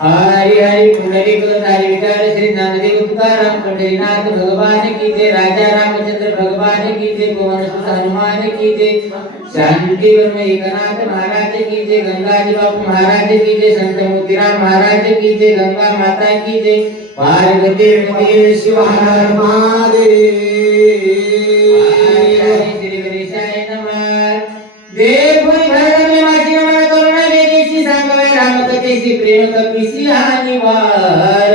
हरि हरि पुंडलिक हरि विचार श्री ज्ञानदेव तुकाराम पंढरीनाथ भगवान की जय। राजा रामचंद्र भगवान की जय। पवन सुत हनुमान की जय। शांति ब्रह्म एकनाथ महाराज की जय। गंगाजी बापू महाराज की जय। संत मोतीराम महाराज की जय। गंगा माता की जय। पार्वती शिव हर महादेव। श्री गणेशाय नमः। देव रामकथेची प्रेम कपीसी हानिवार।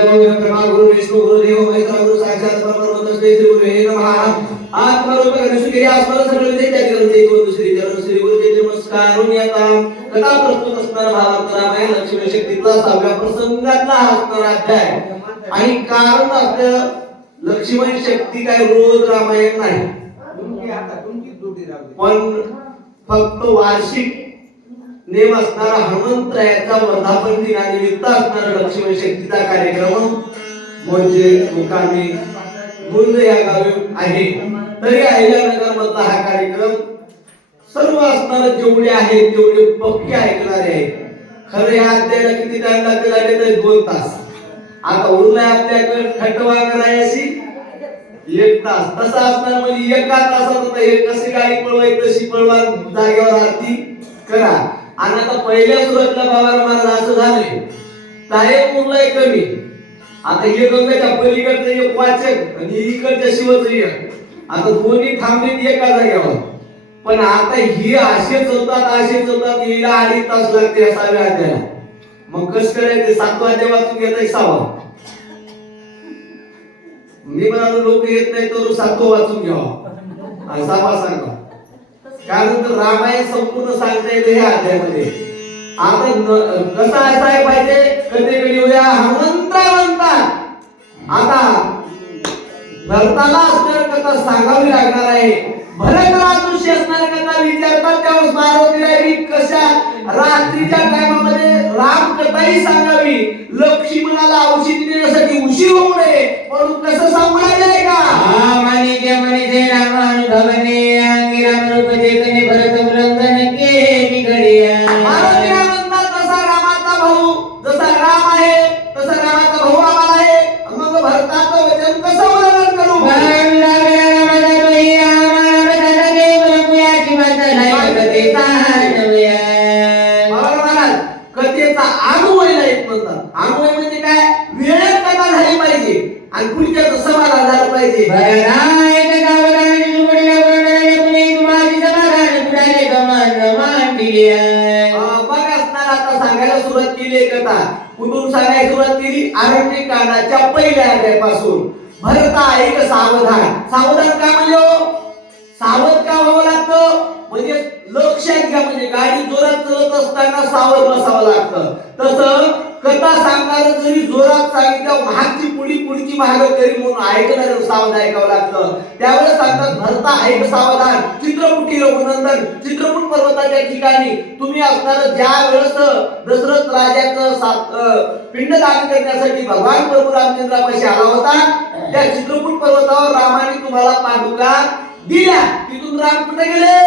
गुरु ब्रह्मा गुरु विष्णु गुरु देव महेश्वर गुरु साक्षात परब्रह्म तस्मै श्री गुरुवे नमः। आत्मरूप गणेशगिरी आस्मरण सर्व विद्या त्याग करते गुरु श्री चरण श्री गुरुचे नमस्कार करूयाता। कथा प्रस्तुत असणार भावार्थ रामायण लक्ष्मी शक्तीतला 6व्या प्रसंगातला असणार अध्याय आणि कारण असतं लक्ष्मण शक्ती काय रोज रामायण नाही पण फक्त वार्षिक नेम असणारा हनुमंतरायाचा वर्धापन दिनानिमित्त असणारा लक्ष्मण शक्तीचा कार्यक्रम म्हणजे मुकामी मुंज या गावी आहे। तरी अहिल्यानगर मधला हा कार्यक्रम सर्व असणारे जेवढे आहेत तेवढे पक्के ऐकणारे आहेत। खरं या अध्यायाला किती टाइम लागेल तर 2 तास। आता उरलाय आपल्याकडे खटवा करायची 1 तास। तसा असणार म्हणजे 1 तासात हे कशी गाडी पळवायची तशी पळवा जागेवर आरती करा। आणि आता पहिल्या सुरुवातीला बाबा महाराज असं झाले टाइम उरलाय कमी। आता हे गंगाच्या पलीकडचं एक वाचक आणि इकडच्या शिवचं एक आता दोन्ही थांबले एका जागेवर पण आता ही असेच होतात हिला 2.5 तास लागते 6व्या अध्यायाला। मग कसं करायचं 7वा अध्याय वाचून घेताय 6वा मी म्हणालो लोक येत नाही तर 7वा वाचून घ्यावा आणि 6वा सांगा कारण तर रामायण संपूर्ण सांगता येते ह्या अध्यायामध्ये। आता कसं असाय पाहिजे कधी येऊया हनुमंतरावंता आता भरताला असणार कथा सांगावी लागणार आहे। भरत राजूशी असणार कथा विचारतात त्यावेळेस मारुती कशा रात्रीच्या टायमामध्ये राम कथाही सांगावी लक्ष्मणाला औषधी देण्यासाठी उशीर होऊ नये म्हणून कसं सांगू लागले का माने राम अनुभवने अंगी राम रूप देखणे भरत उल्लंघन केली घडिया। मारुती म्हणतात तसा रामाचा भाऊ जसा राम आहे तसा रामाचा भाऊ आम्हाला आहे मग भरताचं वचन कसं उल्लंघन करू कथेचा अनुवय येत म्हणतात। अनुवय म्हणजे काय वेळेत कथा झाली पाहिजे आणि पुढच्याचं समाधान झालं पाहिजे। बघा असणार आता सांगायला सुरुवात केली कथा कुठून सांगायला सुरुवात केली अरण्यकांडाच्या पहिल्या अध्यायापासून। भरता एक सावधान सावधान का म्हणजे सावध का व्हावं लागतं म्हणजे लक्षात घ्या म्हणजे गाडी जोरात चालत असताना सावध बसावं लागतं। तसं कथा सांगणारं जरी जोरात सांगितलं मागची पुढची मागं करी म्हणून ऐकणारं सावध ऐकावं लागतं। त्यावेळेस सांगतात भरता ऐक सावधान चित्रकूटी रघुनंदन चित्रकूट पर्वताच्या ठिकाणी तुम्ही असणार ज्या वेळेस दशरथ राजाचं पिंडदान करण्यासाठी भगवान प्रभू रामचंद्रापाशी आला होता त्या चित्रकूट पर्वतावर रामाने तुम्हाला पादुका दिल्या तिथून राम कुठे गेले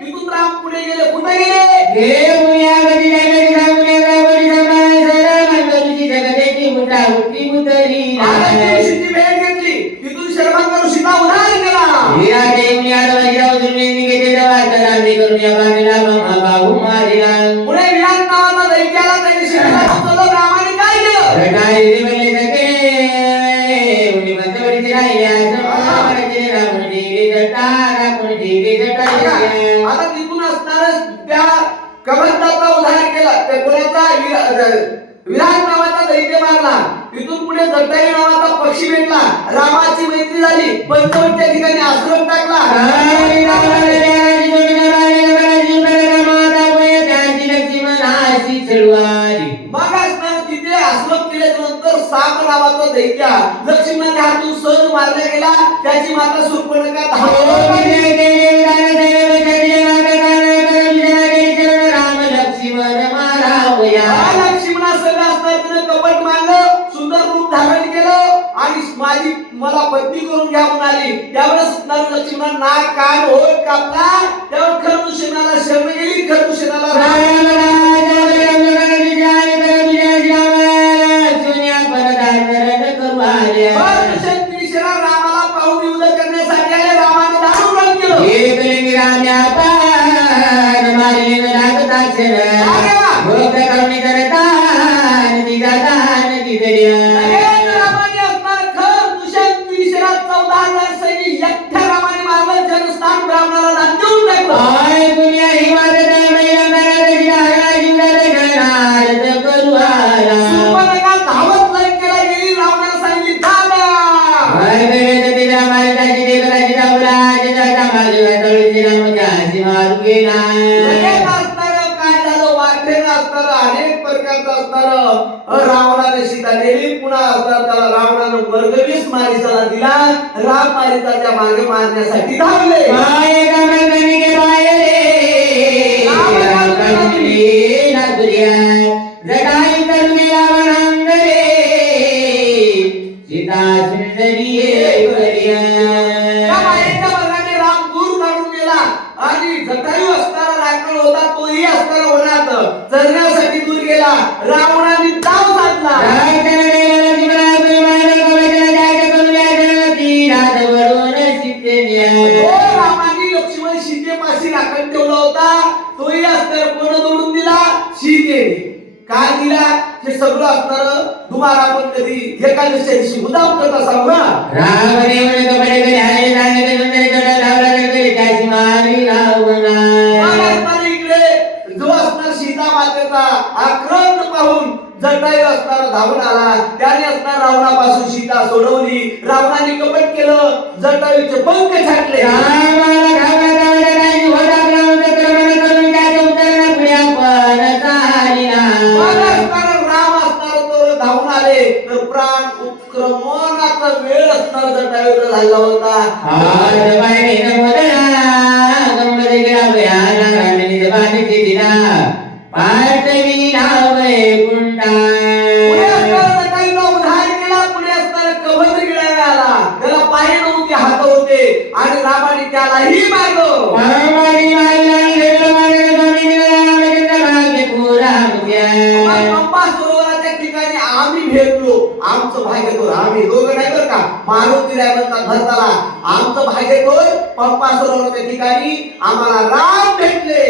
तिथून राम पुढे गेले कुठे गेले भेट घेतली तिथून शर्मांक ऋषीचा उद्धार केला। पुढे विराट नावाचा दैत्याला त्यांनी शिकवलं रामाने काय केलं आता तिथून असणार त्या कबंधाचा उद्धार केला त्या कोणाचा विराट नावाचा दैत्य मारला तिथून पुढे जटायू नावाचा पक्षी भेटला रामाची मैत्री झाली पंचवटीच्या ठिकाणी आश्रम टाकला। मग असणार तिथे आश्रम केल्यानंतर साप नावाचा दैत्य लक्ष्मणाच्या हातून सहज मारला गेला त्याची माता शूर्पणखा लक्ष्मणा सगळं असणार तिने कपट मारलं सुंदर रूप धारण केलं आणि माझी मला पत्नी करून घ्या म्हणाली, त्यावेळेस लक्ष्मण नाक कान होत कापला. त्यावर खरदूषणाला शरण गेली. खरदूषणाला रामाला पाहून युद्ध करण्यासाठी आले. रामाने दारुण केलं. रामाने असणार खरदूषण त्रिशेरा 14,000 सैनिक एकट्या रामाने मारलं. जनस्थान ब्राह्मणाला दान देऊन टाकलं. सुपर्णका धावत लंकेला गेली. रावणाला सांगितली दादा. लगेच असणारं काय झालं, वाटेनं असणारं अनेक प्रकारचं असणारं रावणाने सीता नेली. पुन्हा असणार रावणानं वर्गवीस मारिसाला दिला. राम मारिसाच्या मागे मारण्यासाठी धावले. त्या मायेच्या बघाने राम दूर काढून गेला आणि जटायू असणारा राखण होता तोही असणारा होण्यात चरण्यासाठी दूर गेला. रावणाने दाव साधला. तो रामाने लक्ष्मण सीतेपाशी राखण ठेवला होता तोही असणारा कोण जोडून दिला? सीतेने. काय दिला? हे सगळं असणार तुम्हाला आपण कधी एकादशीच्या दिवशी मुद्दाम करत असाल ना. इकडे जो असणार सीता मातेचा आक्रमण पाहून जटायू असणार धावून आला. त्याने असणार रावणापासून सीता सोडवली. रावणाने कपट केलं. जटायूचे पंख छाटले. धावून आले तर प्राण उत्क्रमणाचा वेळ असणार जटायूचा झाला होता. त्याला पाय नव्हते हात होते आणि रामाने त्यालाही मारलं. आम्ही भेटलो. आमचं भाग्य आम्ही दोघं नाही बरं का, मारुती म्हणतात भरताला. आमचं भाग्य पंपा सरोवराच्या ठिकाणी आम्हाला राम भेटले.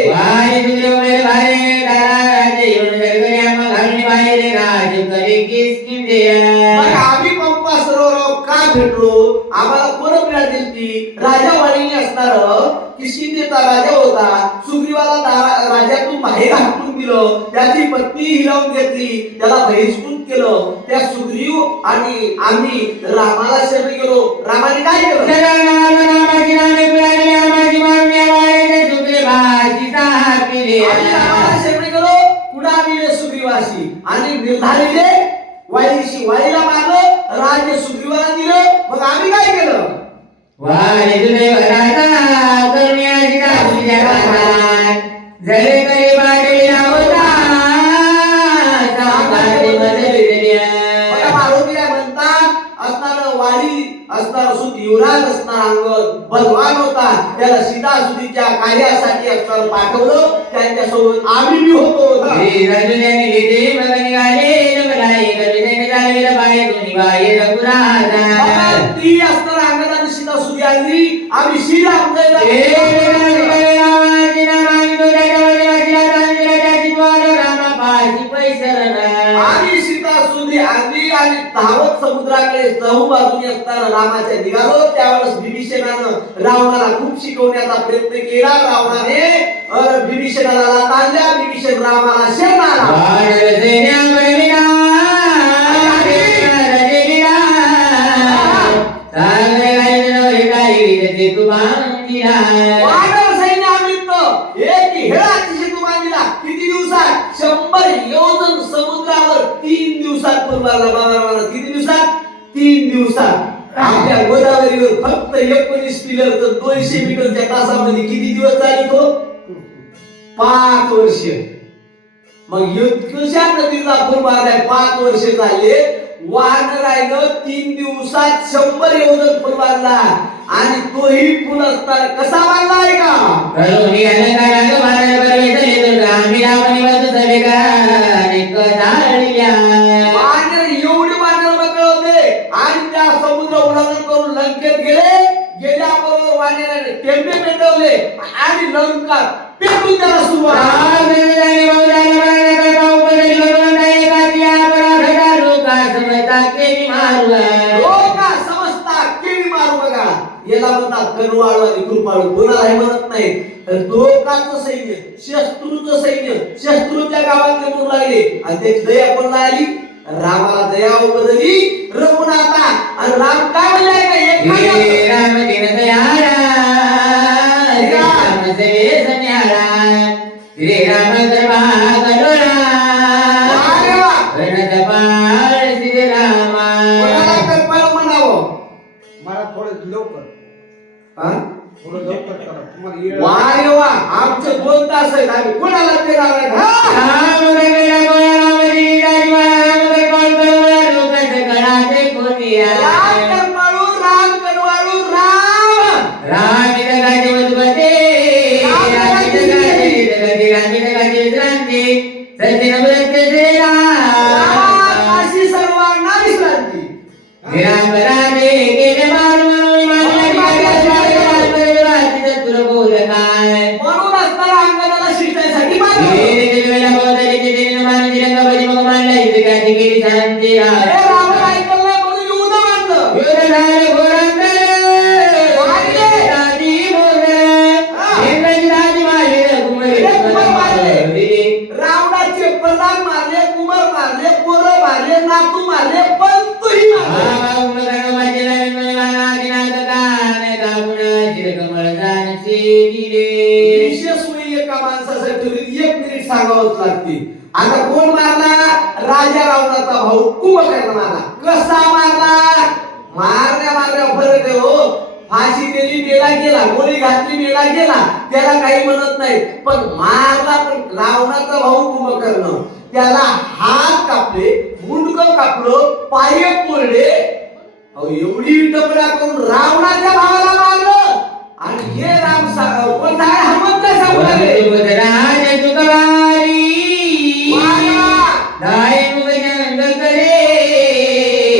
आम्ही पंपा सरोवर का भेटलो? आम्हाला कोण पीडा दिली? राजा वाणीने असणार किष्किंधेचा राजा होता. सुग्रीवाला राजातून बाहेर हाकून दिलं. त्याची पत्नी हिरावून घेतली. त्याला बहिष्कृत केलं. त्या सुग्रीव आणि आम्ही रामाला शरण गेलो. रामाने काय केलं? रामाला शरण गेलो. पुढे आम्ही सुग्रीवाशी आणि निर्धारिले वाईशी. वाईला मारलं. राज्य सुग्रीवाला दिलं. मग आम्ही काय केलं? युवराज असणार अंगद बलवान होता. त्याला सीतासुदीच्या कार्यासाठी असणार पाठवलं. त्यांच्यासोबत आम्ही बी होतो. ती असणार अंगदाने सीतासुदी आणली. आम्ही श्रीराम आम्ही सीतासुदी आणली आणि धावत समुद्राकडे चहू बाजूने असताना रामाच्या निघालो. त्यावेळेस विभीषणानं रावणाला खूप शिकवण्याचा प्रयत्न केला. रावणाने विभीषणाला ताणल्या. विभीषण रामाला शरण आला. किती दिवसात? 100 योजन समुद्रावर 3 दिवसात. किती दिवसात? 3 दिवसात. आपल्या गोदावरीवर फक्त 19 पिलरचं 200 मीटरच्या तासामध्ये किती दिवस चालत हो? 5 वर्ष. मग युद्धच्या नदीचा पूर्वार्ध 5 वर्ष चालले. वाहन राहिलं 3 दिवसात 100 योजन फुल बांधला आणि तोही फुल असताना कसा बांधला आहे का कळोनी अलंकारात वानर परवेशले दुर्गा आम्ही रावणी वस्तू सवेगा अनेक धाडल्या वानर एवढे वानर बकळ होते आणि त्या समुद्र उल्लंघन करून लंकेत गेल्याबरोबर वानराने टेंबे पेटवले आणि लंका पेटून त्याला सुरुवात लोका समजता केळी मारू बघा याला म्हणतात कनवाळू आणि कृपाळू कोणालाही म्हणत नाही तर लोकांचं सैन्य शत्रूचं सैन्य शत्रूच्या गावातले मुलं लागले आणि त्याची दया कोणाला आली रामाला दया उपदली रघुनाथा आणि राम काय म्हणले राम दिन दयाळा राम सेवे सन्याळा श्री राम कृपा करुणा रणदपाळ श्री रामा कोणाला कल्पना म्हणावं मला थोडं लवकर हा? थोडं लवकर करा तुम्हाला येळ वा रे वा आमचे 2 तास आहेत आम्ही कोणाला ते लावणार हा? राम रंगला राम श्री राम कॉल करुणा लोकस कळाते कोणिया राम कनवाळू राम कनवाळू राम राम जगाचे मधुपते राम जगाचे जगती राम जगाचे विश्रांती सत्य नमस्ते श्री राम अशी सर्वांना विश्रांती निरांबराने गेले मारून तुला बोल काय म्हणून असताना अंगणाला शिकण्यासाठी शांती राम ऐकलं नाही म्हणून युद्ध मांडलं रावणाचे प्रधान मारले कुमार मारले पोरं मारले नातू मारले पण तूही मारले विशेष वेळी एका माणसासाठी 1 मिनिट सांगावंच लागते आता कोण मारला राजा रावणाचा भाऊ कुंभकर्ण मारला कसा मारला मारण्या फरक आहे हो फाशी दिली मेला गेला गोळी घातली मेला गेला त्याला काही म्हणत नाही पण मारला पण रावणाचा भाऊ कुंभकर्ण त्याला हात कापले मुंडकं कापलं पाय पोळले अहो एवढी डबडा करून रावणाच्या भावाला मारलं आणि हे राम कोण सांगा हनुमंत सांगू लागले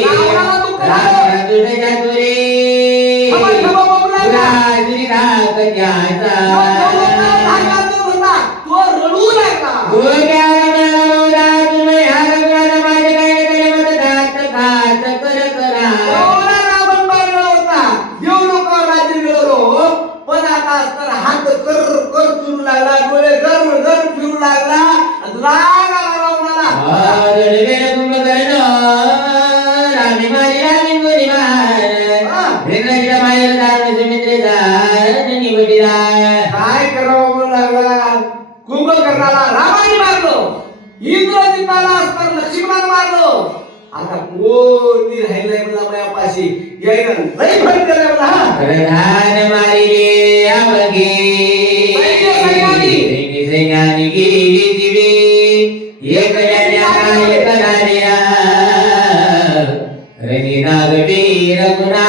रावणाला दुःख तो रडू लागला रावण बाळगला होता देव लोकांवर राज्य मिळवलो पण आता असताना हात कर कर फिरू लागला डोळे गर गर फिरू लागला राग आला रावणाला काय करावं म्हणू लागला कुंभकर्णाला रामाने मारलं इंद्रजिताला असताना लक्ष्मणाला मारलं आता कोणी राहिलंय मला मायापाशी यायला लई फरक केलाय मला हा प्रधान मारिले अवघे सैन्याने गेली दिवे एक जाण्या काय कराल्या रणी नागटी रघुना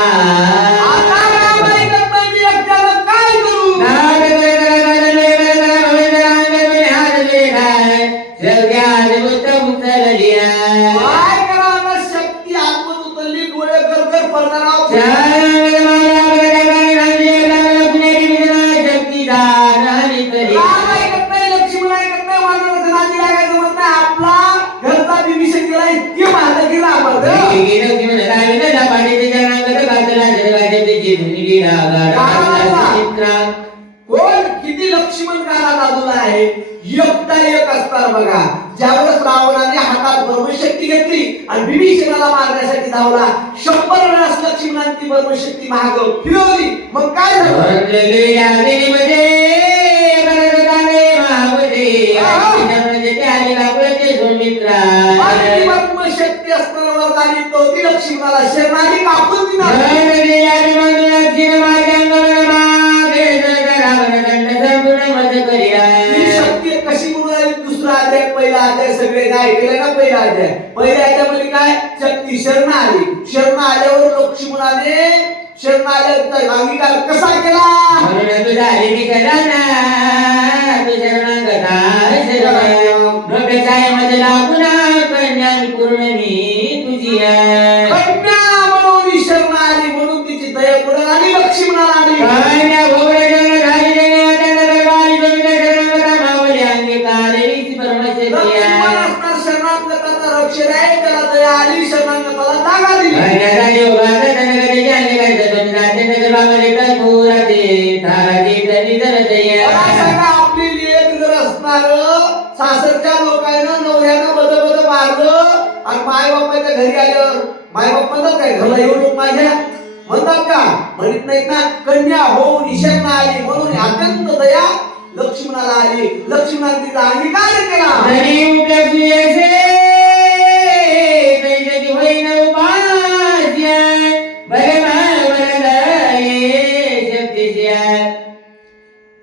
आता राम ऐकत नाही मी एकट्यानं काय करू काय करावं शक्ती आत्मत उतरली डोळे गर गर पडणार राम ऐकत नाही लक्ष्मण ऐकत नाही वानराचं नादी लागायचं म्हणत नाही आपला घरचा विभीषण गेला इतके मारलं गेला आपण कोण किती लक्ष्मण काला दादूला आहे एकटा एक असणार बघा ज्यावेळेस रावणाने हातात ब्रह्मशक्ती घेतली आणि विभीषणाला मारण्यासाठी धावला 100 वेळास लक्ष्मणाने ती ब्रह्मशक्ती महाग फिरवली मग काय झालं ब्रह्मशक्ती असणारा वरदानी तो ती लक्ष्मणाला शरणाई कापून ही शक्ती कशी म्हणून दुसरा अध्याय पहिला अध्याय सगळे गीतेचा ऐकलंय ना पहिला अध्याय. पहिल्या अध्यायामध्ये काय शक्ती शरण आली. शरण आल्यावर लक्ष्मणाने शरण आल्यावर अंगीकार कसा केला. म्हणून तुझा हरी मी शरणा तू शरणागता शरण डोक्याच्या मध्ये लागून कन्या पूर्ण मी तुझी आहे. कन्या म्हणून शरण आली म्हणून तिची दया पुढे आली लक्ष्मणाला आली. कन्या भोगड्याच्या घाली देणे त्यांना दरबारी बघितले शरणगता मावली अंगीकारीची परमेश्वरी लक्ष्मण असणार शरणागताचा रक्षण आहे. त्याला दया आली. शरणागताला जागा दिली. कन्याचा योगाचा त्यांना अंगीकार बाबाले कथुराते ताराते तरी दरदया. आपली लेक जर असणार सासरच्या लोकांना नवऱ्यानं बद मारलं आणि माय बापाच्या घरी आल्यावर माय बाप म्हणतात काय घरला येऊ नको माझ्या म्हणतात का. म्हणत नाहीत ना. कन्या होऊन ईशान्य आली म्हणून अत्यंत दया लक्ष्मणाला आली. लक्ष्मणाने तिचा अंगीकार केला. धनी उपल्या सुयसे तैजकी होईन उपास्या बरे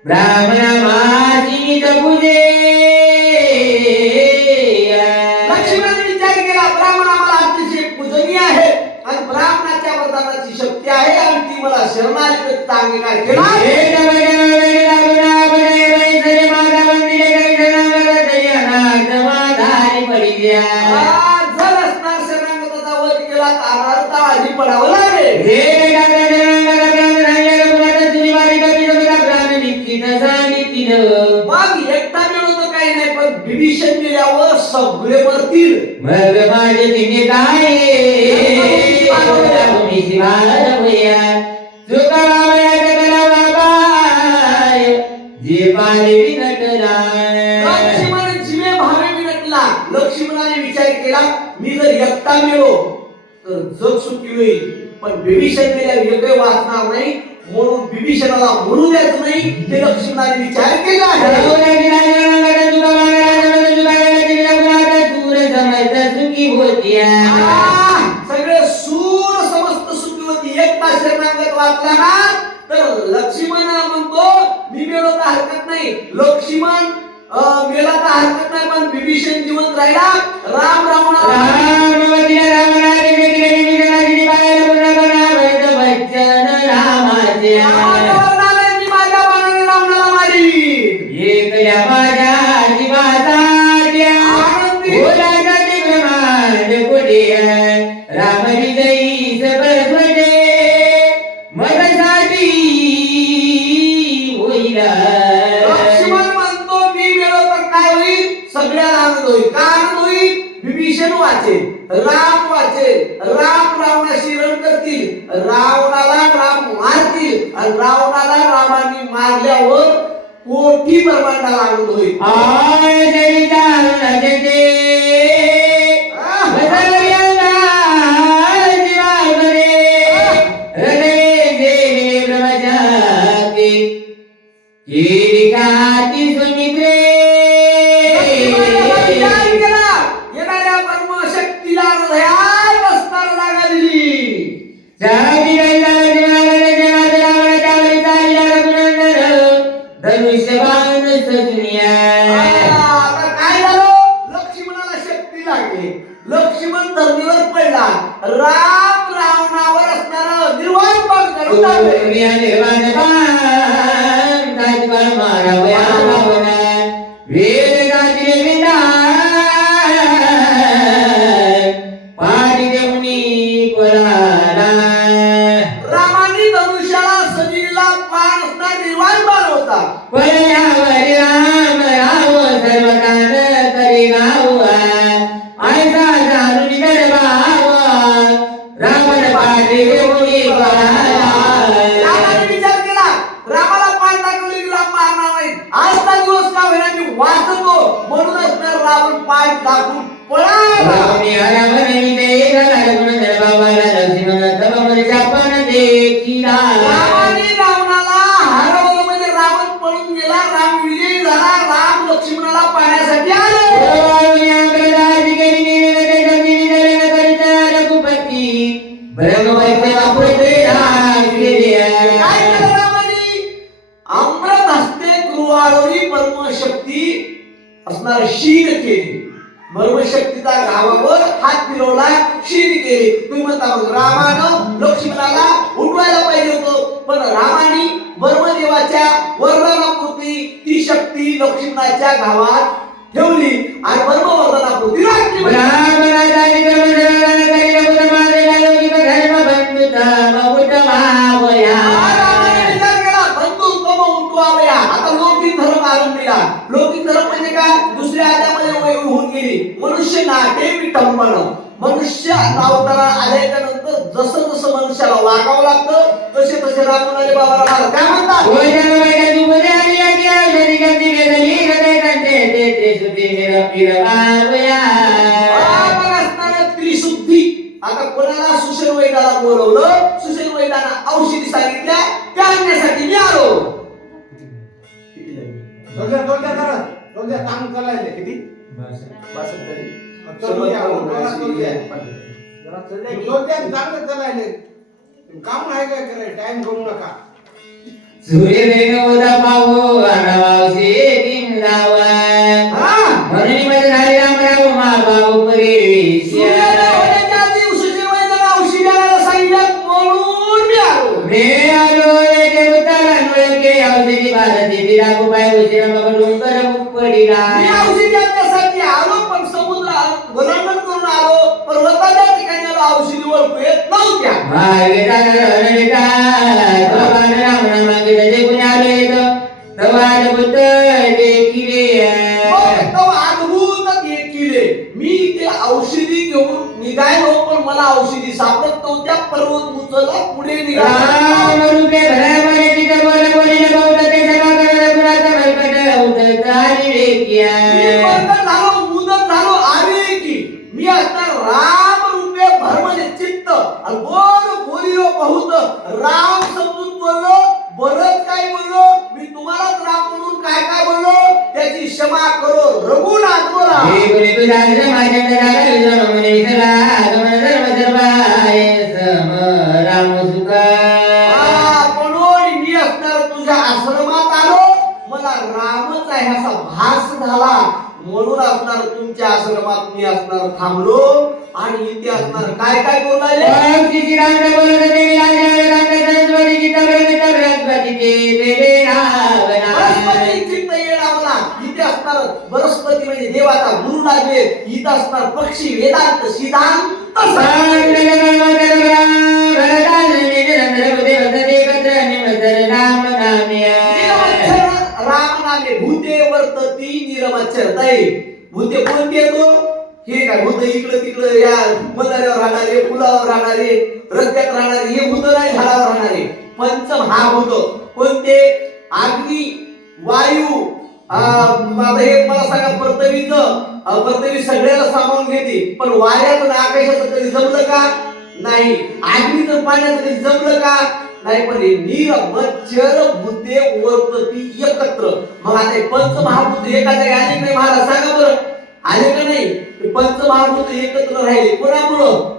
ब्राह्मणा माझी पूजे. लक्ष्मणाने विचार केला ब्राह्मण आम्हाला अतिशय पूजनीय आहे आणि ब्राह्मणाच्या वरदानाची शक्ती आहे आणि ती मला शरण आली तर तिचा अंगीकार केला. जर असणार शरणागताचा वध केला तर अनर्थ आधी पडावं लागेल. मग एकटा मिळवतो काही नाही पण विभीषण गेल्यावर सगळे मरतील. मग माझे तिने काय जे पाले नटला. लक्ष्मण जीवे भावे विनटला. लक्ष्मणाने विचार केला मी जर एकटा मिळो तर जग सुखी होईल पण विभीषण गेल्यावर एकही वाचणार नाही म्हणून विभीषणाला म्हणू द्यायचं नाही. ते लक्ष्मणाने विचार केला सगळे सूर समस्त सुखी होती. एकटा शरणागत वाचला ना तर लक्ष्मण म्हणतो मी मेलो तर हरकत नाही. लक्ष्मण मेला तर हरकत नाही पण विभीषण जिवंत राहिला. राम माझ्या बाणाने रावणाला मारी. एकल्या माझ्या जीवासाच्या बोलासाठी ब्रह्मांड कोट्या रामजी जई सरस्वते मदसाठी होईल. लक्ष्मण म्हणतो मी मेलो तर काय होईल सगळ्याला आनंद होईल. का आनंद होईल. विभीषण वाचेल राम वाचेल. राम रावणाशी रण करतील. रावणाला राम मारतील आणि रावणाला रामाने मारल्यावर कोटी ब्रह्मांडाला आनंद होईल. आय जय जाणते बदलला जीवावरे हृदय देवे ब्रह्मजाके किरिकाती सुमित्रे. येणाऱ्या परमशक्तीला हृदयात असताना जागा दिली. धनुष्यबाण सजुनिया. आता काय झालं लक्ष्मणाला शक्ती लागली. लक्ष्मण धरणीवर पडला. राम रावणावर असणारा निर्वाण बाण काढून टाकले. निर्वाण बाण ताजकाळ मारावया रावणा वेद गाजले विधान पाणी देऊनी पळाला. रामाने धनुष्याला सजीला बाण असणारा निर्वाण बाण होता. पळल्यावर राम राव सर्वकान करी गाव ऐसा जाणून दरबाव रावण पाठी देऊनी पळाला. रामाने विचार केला रामाला बाण टाकले की राम मारणार नाही. आजचा दिवस का होईना मी वाचतो म्हणून असणार रावण पाय टाकून पळाला. रावणी हरावण विजय झाला गुण दरबावाला लक्ष्मण तबमरच्या पण देखीला. रामाने रावणाला हरवलं म्हणजे रावण पळून गेला. राम विजयी झाला. राम लक्ष्मणाला पाहण्यासाठी आले. काय केलं रामाने. अमृत हस्ते कृवाळोरी परमशक्ती असणार शील केली. मर्मशक्तीचा घावावर हात फिरवला, शीर केली. तुम्ही म्हणता मग रामानं लक्ष्मणाला उठवायला पाहिजे होतं, पण रामाने ब्रह्मदेवाच्या वरदानापुरती ती शक्ती लक्ष्मणाच्या घावात ठेवली आणि ब्रह्मवरदानापुरती राखली. आता लौकिक धर्म आरंभला. लौकिक धर्म म्हणजे काय? दुसऱ्या आद्यामध्ये होऊन गेली मनुष्य नाटे विटंबन. मनुष्य अवतारा आल्याच्या नंतर जसं जसं मनुष्याला वागावं लागतं तसे तसे रामून आले बाबा रामाला काय म्हणतात? त्रिशुद्धी. आता कोणाला सुशेल वैद्याला बोलवलं, सुशेल वैद्यानं औषधी सांगितल्या त्या आणण्यासाठी मी आलो. तोंड्या काम करायला किती चांगलं चालायले काम नाही काय करायला टाइम घेऊ नका. सूर्य वेगवदा पावो अनवासी तीन जावा म्हणून मध्ये झाले रामराव मा बाबू परेशिया मी आलो रे उतारा के औषधी भारती दिला गोपाय उशिरा मग डोंगर मुपडीला मी औषधी आणण्यासाठी आलो, पण समुद्र वलंडन करून आलो, पर्वताच्या ठिकाणी आलो, औषधी ओळखू येत नव्हत्या. मागे जाणार रणिता भगवान राम राम मागे जे कोणी आलो येतो तवाड बुद्ध देखिले अद्भुत केले. मी ते औषधी घेऊन निघालो, पण मला औषधी सापडत नव्हत्या. पर्वत उचलला, पुढे निघाला. रूपे भरामध्ये तिथे बोल बोलीला बहुत ते सभा करत पुराचा भरकट उतरत आणि रेकिया मुदत झालो आले की मी असणार राम रूपे भरमले चित्त आणि बोल बोलिलो बहुत. राम समजून बोललो, बरंच काय बोललो. मी तुम्हालाच राम म्हणून काय काय बोललो त्याची क्षमा करो. रघुनाथ बोला हे बोले तू जागरे माझ्या दादा विजय म्हणे विसरा आगमन सर्व सर्वाय सम राम सुखा. म्हणून मी असणार तुझ्या आश्रमात आलो, मला रामच आहे असा भास झाला. म्हणून असणार तुमच्या आश्रमात मी असणार थांबलो आणि इथे असणार काय काय बोलायले. श्री राम बोलत देवी राम सरस्वती चित्त बृहस्पती देवे रावणा बृहस्पती चित्त येणार मला. इथे असणार बृहस्पती म्हणजे देवाचा गुरु लागले. इथे असणार पक्षी वेदांत सिद्धांत राम नामे भूते वर्तती निरमच्छर. भूते कोणते तो? हे काय भूत इकडे तिकडे या बंधाऱ्यावर राहणारे, पुलावर राहणारे, रस्त्यात राहणारे हे भूत नाही, झाडावर राहणारे. पंचमहाभूत कोणते? अग्नी, वायू, आता हे मला सांगा पृथ्वी सगळ्याला सामावून घेते, पण वाऱ्याचं आकाशाचं कधी जमलं का? नाही. अग्नीचं पाण्याचं कधी जमलं का? नाही. पण हे निरमच्छर भूते वर्तती एकत्र. मग आता पंचमहाभूत एका जागी आले नाही महाराज सांगा बरं, आले का नाही? पंचमहाभूत एकत्र राहिले कोणामुळं?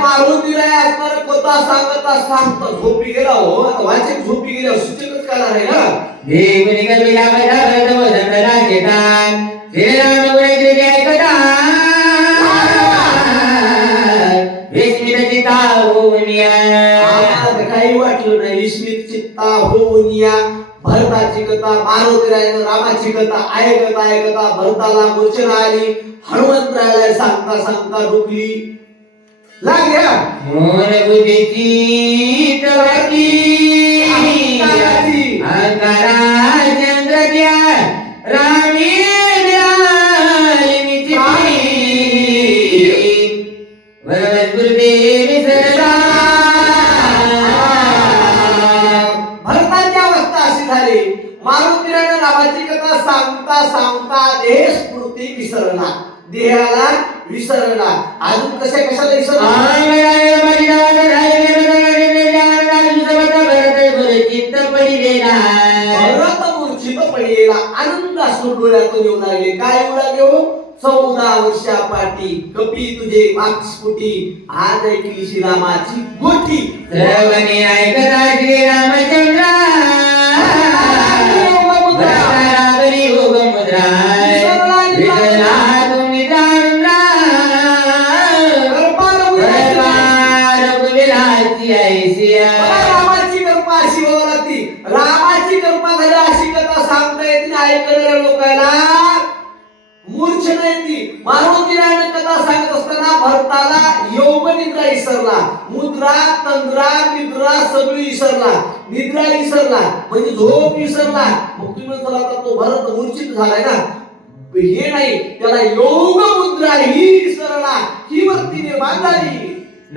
मारुतीला असणार कथा सांगता झोपी गेला हो. आता वाचक झोपी गेला सूचकच काला आहे ना. काही वाटलं नाही. विस्मित चित्ता होऊन या भरताची कथा, मारुतीरायानं रामाची कथा ऐकता ऐकता भरताला मूर्छना आली. हनुमंतरायाला सांगता सांगता डुकली लागल्या. मारुतीरायानं रामाची कथा सांगता सांगता देह स्मृती विसरला, देहाला विसरला. अजून कशाला विसरला? भरत मूर्छित पडलेला. आनंद अश्रू डोळ्यातून येऊ लागले. काय येऊ लागले हो? 14 वर्षापाठी कपी तुझे वाक्स्फुटी आज ऐकली शिलामाची गोठी सर्वने ऐकता श्री रामचंद्र भरतारावरी योग मुद्राय विठला तुम्ही जाणून रघुवीराची ऐसिया रामाची कृपा अशी व्हावी लागती. रामाची कृपा झाली अशी कथा सांगता येते ऐकणाऱ्या लोकांना मूर्छ नाही ती. मारुतीरायाने कथा सांगत असताना भरताला योग निद्रा विसरला, मुद्रा तंद्रा निद्रा सगळी विसरला, निद्रा विसरला म्हणजे झोप विसरला. मग तुम्ही म्हणता आता तो भरत मूर्छित झालाय ना, हे नाही त्याला योग मुद्रा ही विसरला ही वृत्ती निर्माण झाली.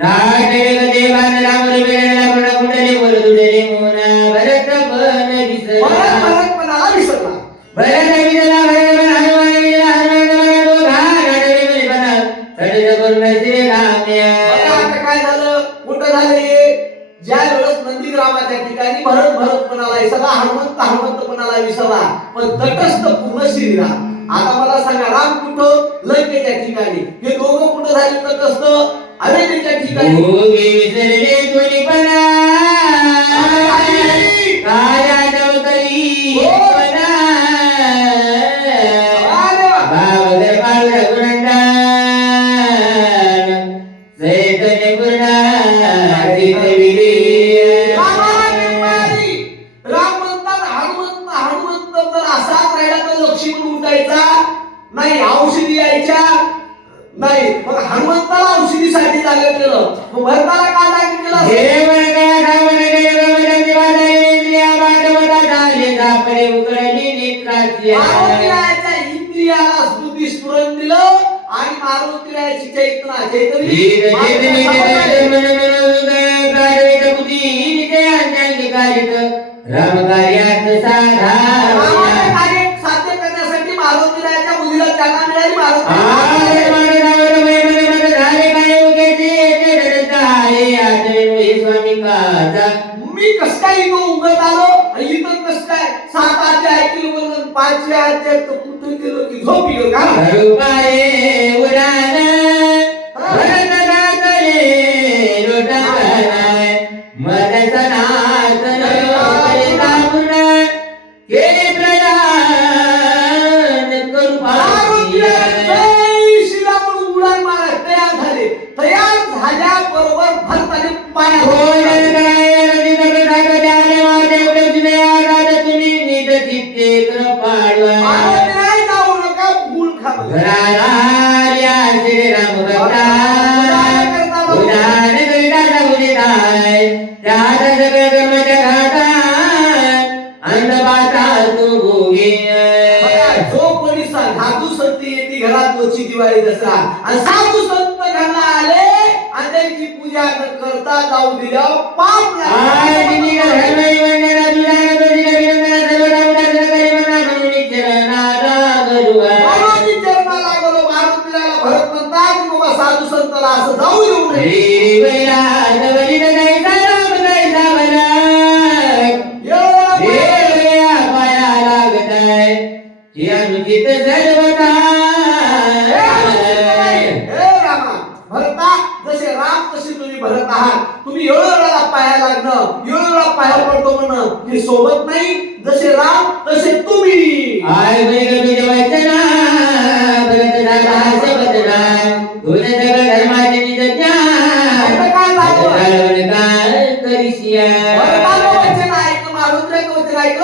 नाटक देवान राम वेळेला पण कुंडले बोलुडले मोना भरत बन विसरला भरतपणाला विसरला. भरत विसरला भरत हनुमान विसरला हनुमान तो घाडले बने बना तडे करून श्री राम्या आता काय झालं कुठं झालं हे ज्या वेळेस नंदीग्रामाच्या ठिकाणी भरतपणाला विसरला, हनुमंतपणाला विसरला, पण तटस्थ पूर्ण श्रीराम. आता मला सांगा राम कुठं लंकेच्या ठिकाणी, हे दोघं कुठं झाले तटस्थ अयोध्येच्या ठिकाणी. भोगी विसरले तुलीपणा काया जवतरी पणा भावगर पाळ रघुनंदन चैतन्य पूर्णा राम म्हणतात हनुमंत जर असाच राहिला तर लक्ष्मण उठायचा नाही, औषधी यायच्या नाही. मग हनुमंताला औषधीसाठी जागे केलं, मग भरताला का जागे केलं? देवण का धावण देवण देवाला इंद्रिया वाटवटा झाले झापरे उकळली नेत्राची मारुतीरायाच्या इंद्रियाला स्तुती स्फुरण दिलं आणि मारुतीरायाची चैतना चैतन्य राम कार्यात साधा कार्य साध्य करण्यासाठी मारुतीरायाच्या मुलीला चालना मिळाली. मी कस काय इथं उगत आलो आणि इथं कस काय 7 अध्याय ऐकलं म्हणून 5 अध्याय तर कुठं गेलो की झोप येईल का? जय श्रीराम उडान मारा तयार झाले. तयार झाल्याबरोबर भरताने पाया नाही जाऊ नका गुळ खा. जो कोणी साधू संत येते घरात वची दिवाळी दसरा आणि साधू संत घरला आले आणि त्यांची पूजा न करता जाऊ दिल्यावर पाप चरणा लागलो. मारुतीला भरत म्हणतात बाबा साधू संताला असं जाऊ देऊ नये. भरता जसे राम तसे तुम्ही भरत आहात. तुम्ही एवढा पाया लागणं एवढा पाया पडतो म्हणणं हे सोबत नाही. जसे राम तसे तुम्ही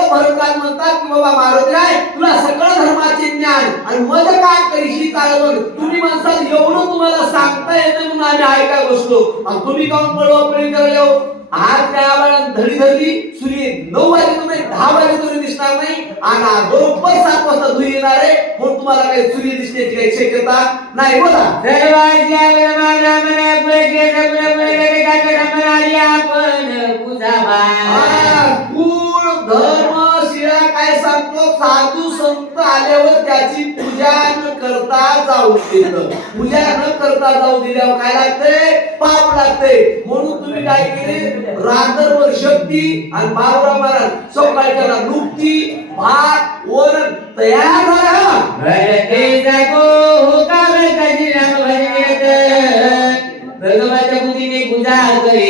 भरतराज म्हणतात की बाबा मारुतीराय तुला सगळं धर्माचे ज्ञान आणि मज काय करीशी चालवण. तुम्ही म्हणसाल एवढं तुम्हाला सांगता येतं म्हणून आम्ही ऐकाय बसलो आणि तुम्ही काऊन पळवापळी करायला हो? आज त्या वेळेला धडी धरली सूर्य 9 वाजे तुम्ही 10 वाजे तरी दिसणार नाही आणि बरोबर 7 वाजता धुई येणार आहे म्हणून तुम्हाला काही सूर्य दिसण्याची काही शक्यता नाही. बोला कुळ धर्म शिळा काय सांगतो साधू संत आल्यावर त्याची पूजा न करता जाऊ देतं. पूजा न करता जाऊ दिल्यावर काय लागते? पाप लागते. म्हणून तुम्ही काय केले रात्रभर शक्ती आणि बाबुराव महाराज सकाळच्या नुकती भात वरण तयार झाला. पूजा करे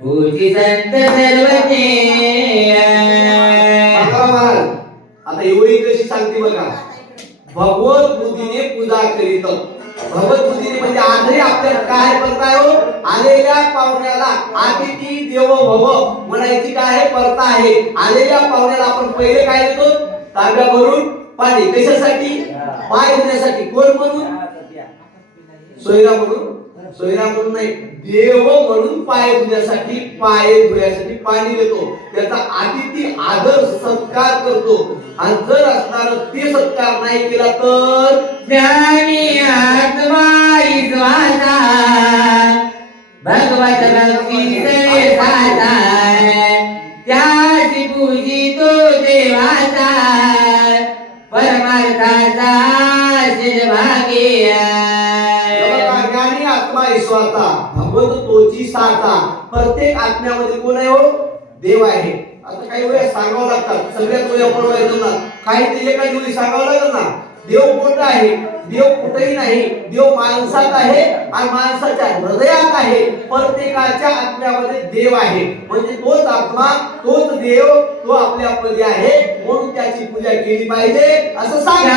तुझी संत सर्वज्ञ बघा महाराज, आता एवढी कशी सांगते बघा. भगवत बुद्धीने पूजा करीत. भगवत बुद्धीने म्हणजे आजही आपल्याला काय करताय हो, आलेल्या पाहुण्याला अतिथी देवो भव म्हणायची काय आहे, परता आहे. आलेल्या पाहुण्याला आपण पहिले काय देतो, तांब्या भरून पाणी. कशासाठी? पाय धुण्यासाठी. कोण म्हणून? सोयरा म्हणून. सोयरा म्हणून नाही, देव म्हणून पाय धुण्यासाठी, पाय धुण्यासाठी पाणी देतो. त्याचा अतिथी आदर सत्कार करतो. आणि जर असणार ते सत्कार नाही केला तर ज्ञानी आत्मा ईश्वासा भगवत भक्ती साचा त्याची पूजितो देवाचा परमार्थाचा शिरभागी ज्ञानी आत्मा ईश्वाचा भगवत तोची साचा. प्रत्येक आत्म्यामध्ये कोण आहे हो? देव आहे. आता काही वेळेस सांगावं लागतात, सगळ्यात वेळ आपण ना काही ते एका दिवशी सांगावं लागेल ना. देव कोणता आहे? देव कुठेही नाही. देव माणसात आहे आणि माणसाच्या हृदयात आहे. प्रत्येकाच्या आत्म्यामध्ये देव आहे. म्हणजे तोच आत्मा, तोच देव, तो आपल्यामध्ये आहे. म्हणून त्याची पूजा केली पाहिजे असं सांगितलं.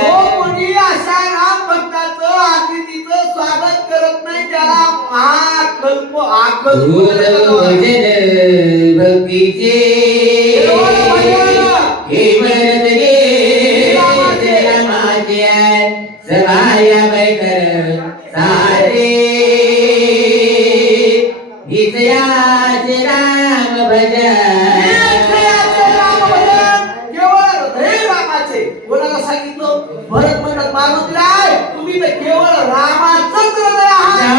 जो कोणी अशा राम भक्ताचं अतिथीचं स्वागत करत नाही त्याला महाकल्प भक्तीचे हे म्हणत गे रामाचे सभाया बैठर सारे हितयाचे राम भजन. केवळ हृदय रामाचे. कोणाला सांगितलं? भरत म्हणत मारुतीला तुम्ही तर केवळ रामाचंच हृदय आहात.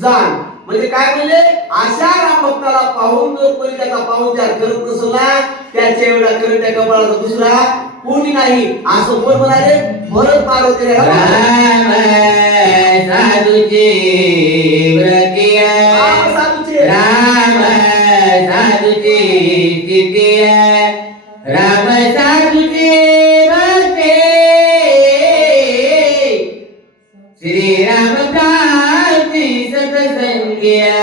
जाण म्हणजे काय म्हणजे अशा राम भक्ताला पाहून जर कोणी त्याचा पाहुणचार करत नसला त्याच्या एवढा करून त्या कपाळाचा दुसरा कोणी नाही असं कोण म्हणाले? भरत मारुती राम साधूचे व्रतिया राम साधूचे चितिया राम साधूचे भक्ते श्रीराम प्राप्ती सतसंग्या.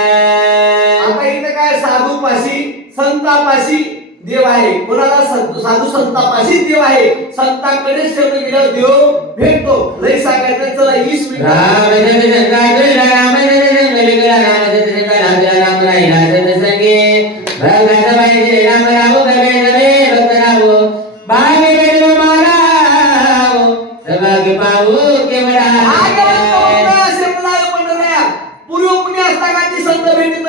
आता इथे काय साधूपाशी संतापाशी देव आहे. कोणाला? साधू संतापाशी देव आहे. संतांकडे शब्द गेल्यावर देव भेटतो. लई सांगायचं चला 20 मिनिट. राम राम भगत पाहिजे राम राव भक्त राव बागे माराव सभाग पाहू केवढा पूर्व पुणे असताना ती संत भेटीत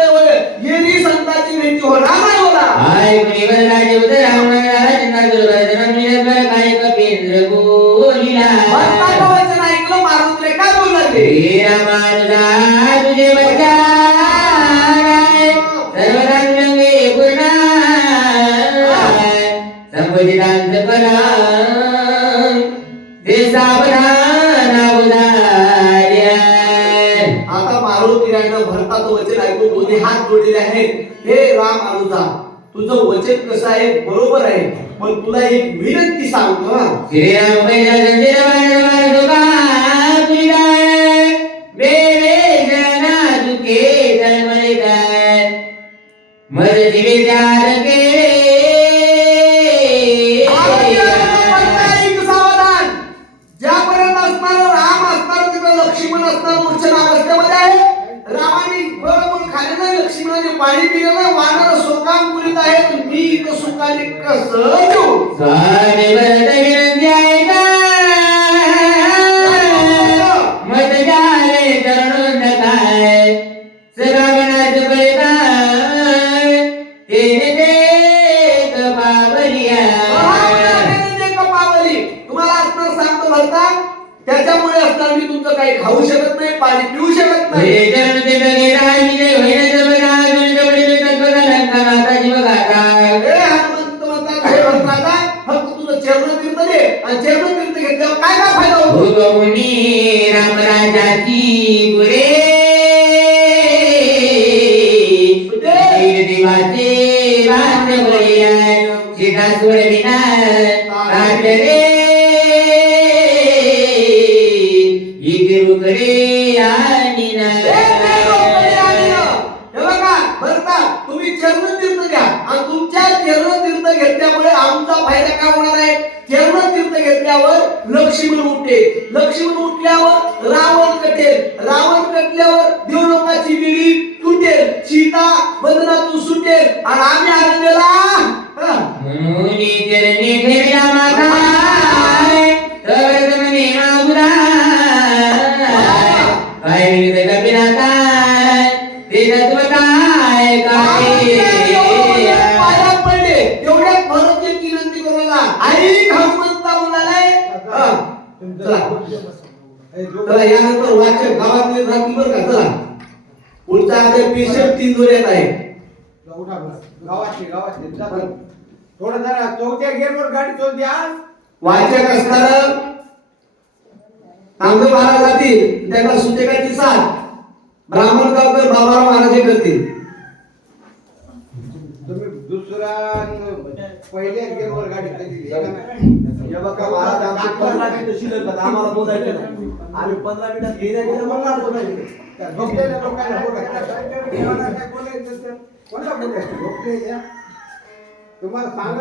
येणी संतांची भेटी होणार नाही होणार. आय पुणे राजे उदय रावणाला चंद्राचल निर्भर काय कपींद्र बोलिला भक्ताचं वचन ऐकलं मारुतीला काय बोलले? हे रामानुजा तुझे वचन सर्वरांगे पूर्ण संबोधितांत करा ते सावधान उदार्या. आता मारुतीने भरताचं वचन ऐकून दोन्ही हात जोडलेले आहेत. हे राम अनुजा तुझं वचन कसं आहे? बरोबर आहे, पण तुला एक विनंती सांगतो. श्रीराम बैरा संजय बाळा तुझा बेरे जना दुखे तळमळे काय मज विचार के सावधान. ज्यापर्यंत असणार राम असणार तिथं लक्ष्मण असणार मूर्छना अवस्थेमध्ये आहे. रामाने बरोबर खाल्लं नाही, लक्ष्मणाने पाणी पिलं नाही, वानर शोकाम कुलीत आहे. मी इथं सुखाने कसं येऊ? स्वामी भरत विनंती ऐका मत जाले करणों नकाय सगावनाच परिताय तेने देख पावलिया. तुम्हाला असणार सांगतो भरता त्याच्यामुळे असणार मी तुमचा तुमचं काही खाऊ शकत नाही, पाणी पिऊ शकत नाही. हे चरण ते बघे राही जय होईन जय बघा गुण जवळील तत्व लंका माता जीव गाता. हे हनुमंत म्हणतात, हे भगवाना, फक्त तुझं चरण तीर्थ दे आणि चरण तीर्थ घेतल्यावर काय काय फायदा होतो? भूगोनी राम राजाची गुरे देवाचे राज वळिया सीता सोडविना ताट रे इथे रुकडे आणि ना. हे बघा भरता, तुम्ही चरण तीर्थ घ्या आणि तुमच्या चरण तीर्थ घेतल्यामुळे आमचा फायदा काय होणार आहे? चरण तीर्थ घेतल्यावर लक्ष्मण उठेल, लक्ष्मण उठल्यावर रावण कटेल, रावण कटल्यावर देवलोकाची बिळी तुटेल, सीता बंधनातून सुटेल आणि आम्ही आलेला म्हणून चरणी ठेवला माता तर म्हणे माऊला काय विविध कपिनाथा ते तत्व काय काय पाया पडले तेवढ्यात भरत एक विनंती करू लागला, आई हनुमंता म्हणालाय चला यानंतर वाचक गावातले जातील बरं का. चला पुढचा आता पेशंट 3 जोड्यात आहे. गावातले जा बरं. थोडं जरा चौथ्या गेअरवर गाडी चलते आज. वाचक असताना आमचं महाराज जातील, त्यांना सूचकाची साथ ब्राह्मण गावकर बाबाराव महाराज करतील. तुम्ही दुसरा पहिल्या गेअरवर गाडी कधी हे बघा महाराज, आमचे 15 मिनिटं शिल्लक आहेत, आम्हाला बोलायचं नाही. आम्ही 15 मिनिटात गेल्या मला बोलायचं. झोपलेल्या लोकांना बोलायचं. कोणाला बोलायचं? कोणाला बोलायचं? झोपलेल्या तुम्हाला सांगा.